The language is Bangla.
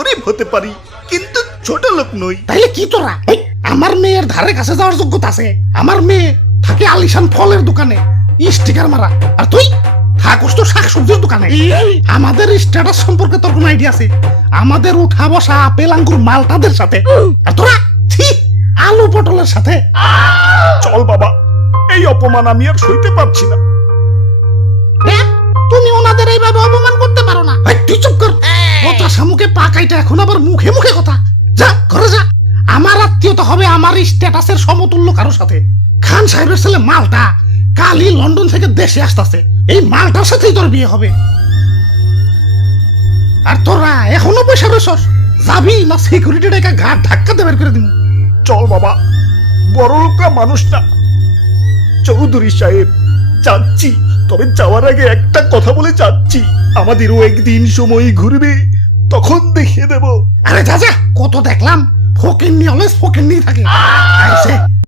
গরিব হতে পারি, কিন্তু ছোট লোক নই। তাইলে কি তোরা? আমার মেয়ের ধারে কাছে যাওয়ার যোগ্যতা আছে? আমার মেয়ে থাকে আলিশান ফলের দোকানে স্টিকার মারা, আর তুই থাকস তো শাকসবজির দোকানে। আমাদের স্ট্যাটাস সম্পর্কে তোর কোনো আইডিয়া আছে? আমাদের উঠা বসা আপেল আঙ্গুর মালটাদের সাথে, আর তোরা ছি আলু পটলের সাথে। চল বাবা, এই অপমান আমি আর সইতে পারছি না। দেখ, তুমি ওনাদের এইভাবে অপমান করতে পারো না। তুই চুপ কর। কথা সামুকে পাকাইটা এখন আবার মুখে মুখে কথা। যা ঘরে যা। আমার আত্মীয়তা হবে আমার স্ট্যাটাসের সমতুল্য কারোর সাথে। খান সাহেবের ছেলে মালটা কালই লন্ডন থেকে দেশে আসতেছে, এই মালটার সাথেই তোর বিয়ে হবে। আর তোরা এখনো পয়সা রয়েছস, যাবি না সিকিউরিটি ডেকে ঘাট ধাক্কাতে বের করে দিব? চল বাবা, বড় লোকরা মানুষ না। চৌধুরী সাহেব, যাচ্ছি, তবে যাওয়ার আগে একটা কথা বলে যাচ্ছি, আমাদেরও একদিন সময় ঘুরবে, তখন দেখিয়ে দেব। আরে যা যা, কত দেখলাম ফকিন্নি অলওয়েজ ফকিন্নি থাকে। আইছে